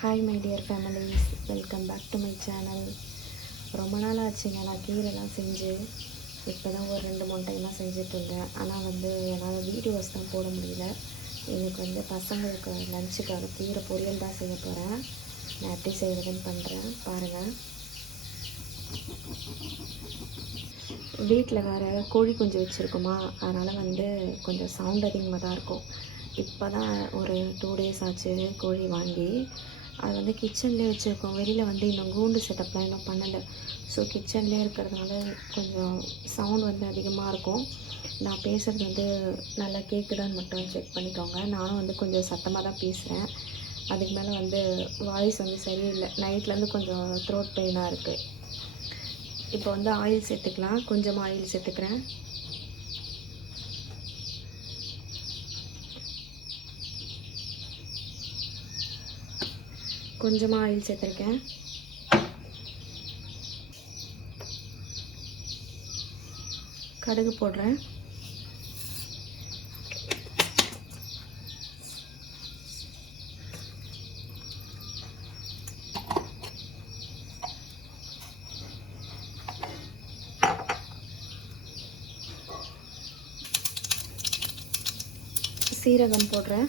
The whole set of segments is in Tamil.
Hi my dear families, welcome back to my channel. ரொம்ப நாள் ஆச்சுங்க நான் கீரைலாம் செஞ்சு. இப்போ தான் ஒரு 2-3 டைமாக செஞ்சிட்ருந்தேன். ஆனால் என்னால் வீடியோஸ் தான் போட முடியல. எனக்கு பசங்களுக்கு லஞ்சுக்காக கீரை பொரியல் தான் செய்ய போகிறேன். நான் எப்படி செய்கிறதுன்னு பண்ணுறேன் பாருங்கள். வீட்டில் வேறு கோழி குஞ்சு வச்சுருக்கோமா, அதனால் கொஞ்சம் சவுண்ட் அதிகமாக தான் இருக்கும். இப்போ தான் ஒரு 2 டேஸ் ஆச்சு கோழி வாங்கி. அது கிச்சன்லேயே வச்சுருக்கோம். வெளியில் இன்னும் கூண்டு செட்டப்லாம் இன்னும் பண்ணலை. ஸோ கிச்சன்லேயே இருக்கிறதுனால கொஞ்சம் சவுண்ட் அதிகமாக இருக்கும். நான் பேசுகிறது நல்லா கேட்குதான்னு மட்டும் செக் பண்ணிக்கோங்க. நானும் கொஞ்சம் சத்தமாக தான் பேசுகிறேன். அதுக்கு மேலே வாய்ஸ் சரியில்லை. நைட்லேருந்து கொஞ்சம் த்ரோட் பெயினாக இருக்குது. இப்போ ஆயில் சேர்த்துக்கலாம். கொஞ்சமாக ஆயில் சேர்த்துக்கிறேன். கொஞ்சமாக ஆயில் சேர்த்துருக்கேன். கடுகு போடுறேன். சீரகம் போடுறேன்.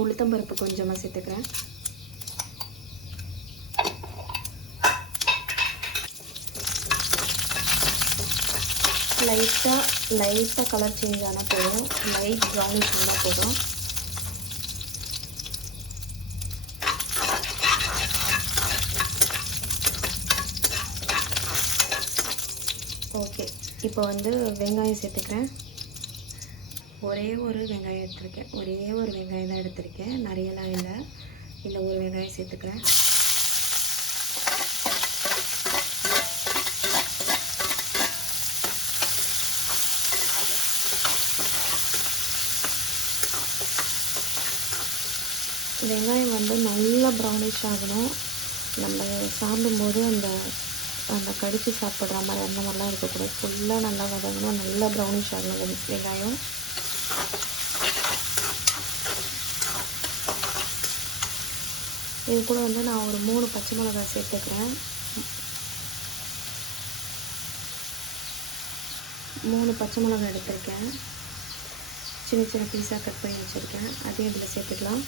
உளுத்தம்பருப்பு கொஞ்சமாக சேர்த்துக்கிறேன். லைட்டாக கலர் சேஞ்ச் ஆனால் போதும். லைட் ப்ரௌனிஷ் இருந்தால் போதும். ஓகே, இப்போ வெங்காயம் சேர்த்துக்கிறேன். ஒரே ஒரு வெங்காயம் எடுத்திருக்கேன். ஒரே ஒரு வெங்காயம் தான் எடுத்திருக்கேன், நிறையலாம் இல்லை. இல்லை, ஒரு வெங்காயம் சேர்த்துக்கிறேன். வெங்காயம் நல்லா ப்ரௌனிஷ் ஆகணும். நம்ம சாப்பிடும்போது அந்த கடித்து சாப்பிட்ற மாதிரி அந்த மாதிரிலாம் இருக்கக்கூடாது. ஃபுல்லாக நல்லா வதங்கணும், நல்லா ப்ரௌனிஷ் ஆகணும் வெங்காயம். இது கூட நான் ஒரு 3 பச்சை மிளகாய் சேர்த்துக்கிறேன். 3 பச்சை மிளகாய் எடுத்திருக்கேன். சின்ன சின்ன பீஸாக கட் பண்ணி வச்சுருக்கேன். அதையும் இதில் சேர்த்துக்கலாம்.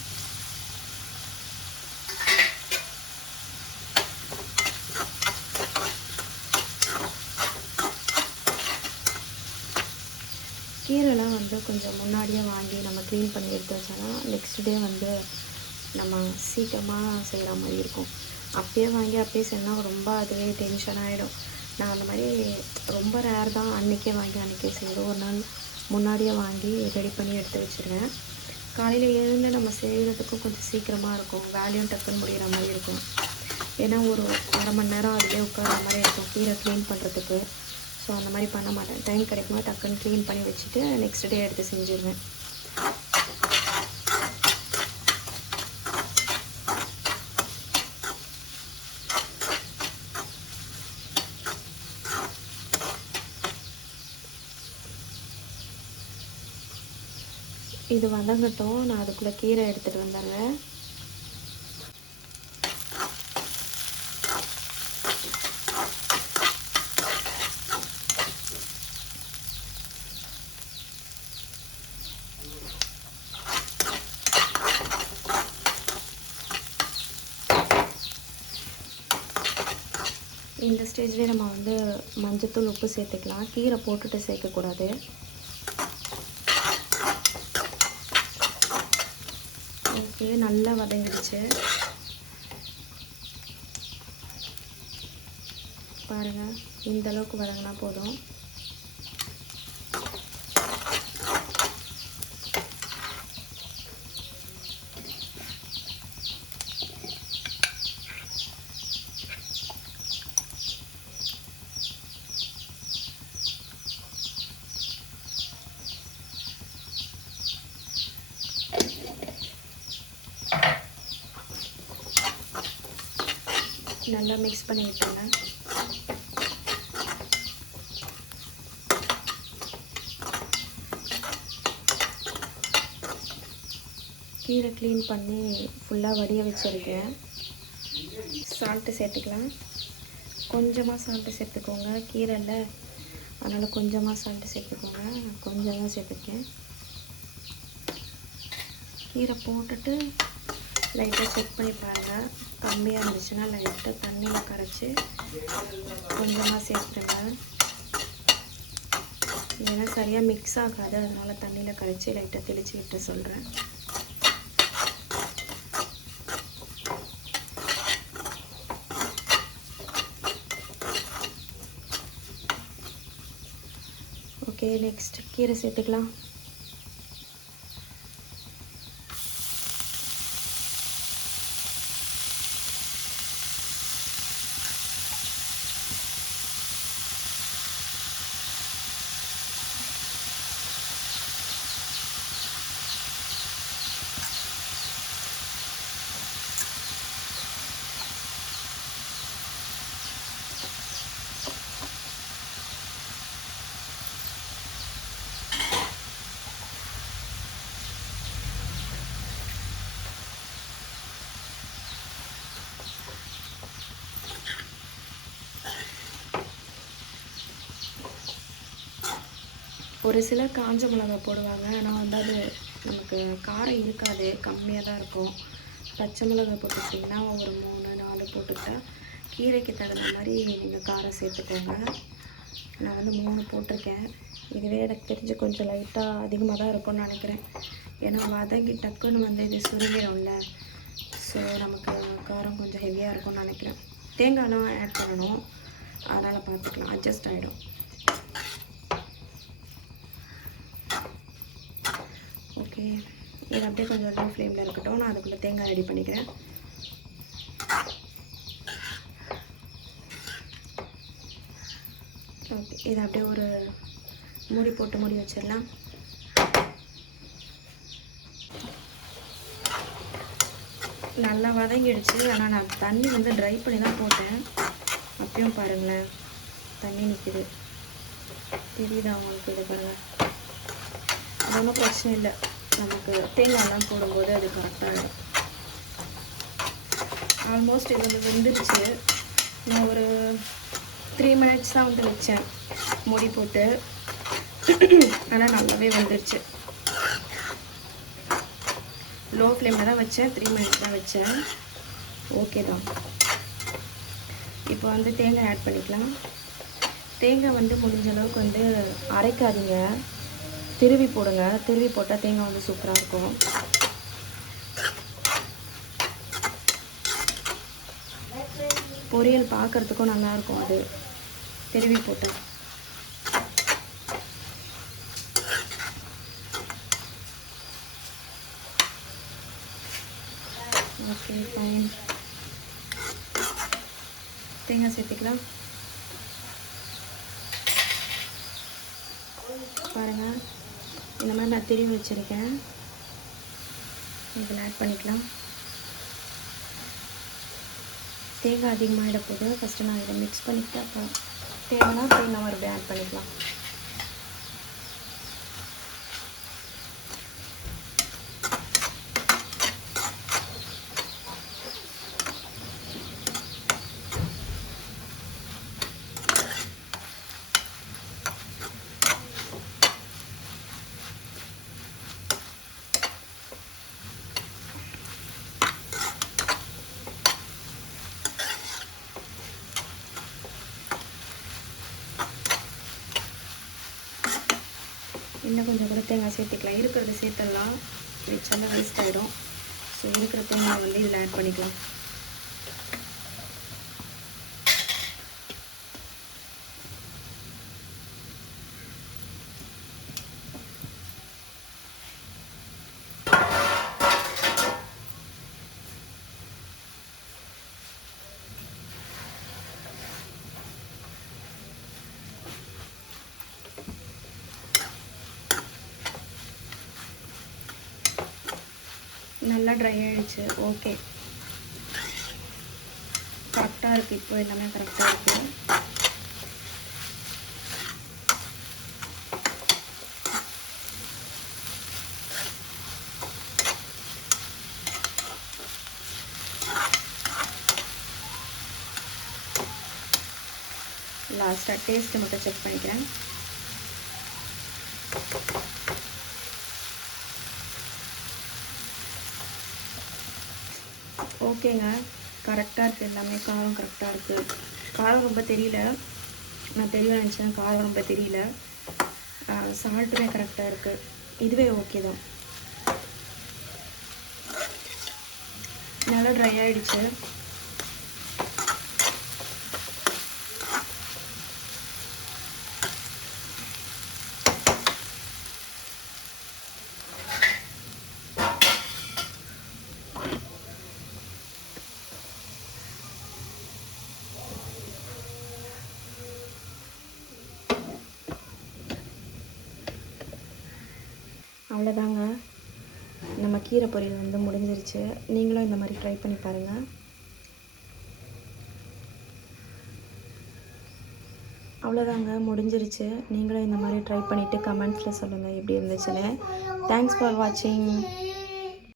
கீரைலாம் கொஞ்சம் முன்னாடியே வாங்கி நம்ம க்ளீன் பண்ணி எடுத்து வச்சோன்னா நெக்ஸ்ட் டே நம்ம சீக்கிரமாக செய்கிற மாதிரி இருக்கும். அப்பயே வாங்கி அப்பயே செய்யணும், ரொம்ப அதுவே டென்ஷன் ஆகிடும். நான் அந்த மாதிரி ரொம்ப ரேர் தான் அன்றைக்கே வாங்கி அன்றைக்கே செய்கிறோம். ஒரு நாள் முன்னாடியே வாங்கி ரெடி பண்ணி எடுத்து வச்சுருவேன். காலையில் எழுந்து நம்ம செய்கிறதுக்கும் கொஞ்சம் சீக்கிரமாக இருக்கும். வேலையும் டக்குன்னு முடிகிற மாதிரி இருக்கும். ஏன்னா ஒரு அரை மணி நேரம் அதிலே உட்கார மாதிரி இருக்கும் கீரை க்ளீன் பண்ணுறதுக்கு. ஸோ அந்த மாதிரி பண்ண மாட்டேன். டைம் கிடைக்கும்போது டக்குன்னு க்ளீன் பண்ணி வச்சுட்டு நெக்ஸ்ட் டே எடுத்து செஞ்சுருவேன். இது வதங்கட்டும், நான் அதுக்குள்ளே கீரை எடுத்துகிட்டு வந்துடுறேன். இந்த ஸ்டேஜ்லேயே நம்ம மஞ்சத்தூள் உப்பு சேர்த்துக்கலாம். கீரை போட்டுட்டு சேர்க்கக்கூடாது. ஓகே, நல்லா வதங்கிடுச்சு பாருங்கள். இந்த அளவுக்கு வதங்கினா போதும். நல்லா மிக்ஸ் பண்ணி விட்டுருங்க. கீரை க்ளீன் பண்ணி ஃபுல்லாக வடிய வச்சுருக்கேன். சால்ட்டு சேர்த்துக்கலாம். கொஞ்சமாக சால்ட்டு சேர்த்துக்கோங்க, கீரையில் அதனால் கொஞ்சமாக சால்ட்டு சேர்த்துக்கோங்க. கொஞ்சம் தான் சேர்த்துருக்கேன். கீரை போட்டுட்டு லைட்டாக செக் பண்ணி பாருங்கள். கம்மியாக இருந்துச்சுன்னா லைட்டாக தண்ணியில் கரைச்சி கொஞ்சமாக சேர்த்துருங்க. ஏன்னா சரியாக மிக்ஸ் ஆகாது, அதனால் தண்ணியில் கரைச்சி லைட்டாக தெளித்து விட்டு சொல்கிறேன். ஓகே, நெக்ஸ்ட் கீரை சேர்த்துக்கலாம். ஒரு சிலர் காஞ்ச மிளகா போடுவாங்க, ஆனால் வந்து அது நமக்கு காரம் இருக்காது, கம்மியாக தான் இருக்கும். பச்சை மிளகா போட்டுக்கிட்டிங்கன்னா ஒரு 3-4 போட்டுக்கிட்டா கீரைக்கு தகுந்த மாதிரி நீங்கள் காரம் சேர்த்துக்கோங்க. நான் வந்து 3 போட்டிருக்கேன். இதுவே எனக்கு தெரிஞ்சு கொஞ்சம் லைட்டாக அதிகமாக தான் இருக்கும்னு நினைக்கிறேன். ஏன்னா வதங்கி டக்குன்னு வந்து இது சுருங்கிடும்ல, ஸோ நமக்கு காரம் கொஞ்சம் ஹெவியாக இருக்கும்னு நினைக்கிறேன். தேங்காய்லாம் ஆட் பண்ணணும், அதனால் பார்த்துக்கலாம், அட்ஜஸ்ட் ஆகிடும். ஓகே, இது அப்படியே கொஞ்சம் லோ ஃப்ளேமில் இருக்கட்டும். நான் அதுக்குள்ளே தேங்காய் ரெடி பண்ணிக்கிறேன். ஓகே, இதை அப்படியே ஒரு மூடி போட்டு மூடி வச்சிடலாம். நல்லா வதங்கிடுச்சு. ஆனால் நான் தண்ணி வந்து ட்ரை பண்ணி தான் போட்டேன். அப்பயும் பாருங்களேன், தண்ணி நிற்கிது, தெரியுதா உங்களுக்கு? இது பாருங்கள், அது ஒன்றும் பிரச்சனை இல்லை. நமக்கு தேங்காய்லாம் போடும்போது அது கரெக்டாகிடும். ஆல்மோஸ்ட் இது வந்து வெந்துருச்சு. நான் ஒரு 3 மினிட்ஸ் தான் வந்து வச்சேன் மூடி போட்டு, ஆனால் நல்லாவே வந்துருச்சு. லோ ஃப்ளேமில் தான் வச்சேன், 3 மினிட்ஸ் தான் வச்சேன். ஓகே தான். இப்போ வந்து தேங்காய் ஆட் பண்ணிக்கலாம். தேங்காய் வந்து முடிஞ்ச அளவுக்கு வந்து அரைக்காதீங்க, திருவி போடுங்க. திருவி போட்டால் தேங்காய் வந்து சூப்பராக இருக்கும். பொரியல் பார்க்குறதுக்கும் நல்லாயிருக்கும் அது திருவி போட்டால். ஓகே ஃபைன், தேங்காய் சேர்த்துக்கலாம். பாருங்கள், இந்த மாதிரி நான் திருவி வச்சுருக்கேன், இதில் ஆட் பண்ணிக்கலாம். தேங்காய் அதிகமாகிட போது ஃபஸ்ட்டு நான் இதை மிக்ஸ் பண்ணிவிட்டு அப்புறம் தேவைன்னா தேங்காய் மறுபடியும் ஆட் பண்ணிக்கலாம். இன்னும் கொஞ்சம் கூட தேங்காய் சேர்த்துக்கலாம். இருக்கிறத சேர்த்துடலாம், வச்சாலும் வேஸ்ட் ஆகிடும். ஸோ இருக்கிற தேங்காய் வந்து இதில் ஆட் பண்ணிக்கலாம். நல்லா ட்ரை ஆகிடுச்சு. ஓகே, கரெக்டாக இருக்குது. இப்போ எல்லாமே கரெக்டாக இருக்குது. லாஸ்ட்டாக டேஸ்ட்டு மட்டும் செக் பண்ணிக்கிறேன். ஓகேங்க, கரெக்டாக இருக்குது. எல்லாமே காரம் கரெக்டாக இருக்குது. காரம் ரொம்ப தெரியல. நான் தெளிவாக நினச்சேன், காரம் ரொம்ப தெரியல. சால்ட்டுமே கரெக்டாக இருக்குது. இதுவே ஓகே தான். நல்லா ட்ரை ஆகிடுச்சு. அவ்வளோதாங்க, நம்ம கீரை பொரியல் வந்து முடிஞ்சிருச்சு. நீங்களும் இந்த மாதிரி ட்ரை பண்ணி பாருங்கள். அவ்வளோதாங்க, முடிஞ்சிருச்சு. நீங்களும் இந்த மாதிரி ட்ரை பண்ணிவிட்டு கமெண்ட்ஸில் சொல்லுங்கள் எப்படி இருந்துச்சுன்னு. தேங்க்ஸ் ஃபார் வாட்சிங்.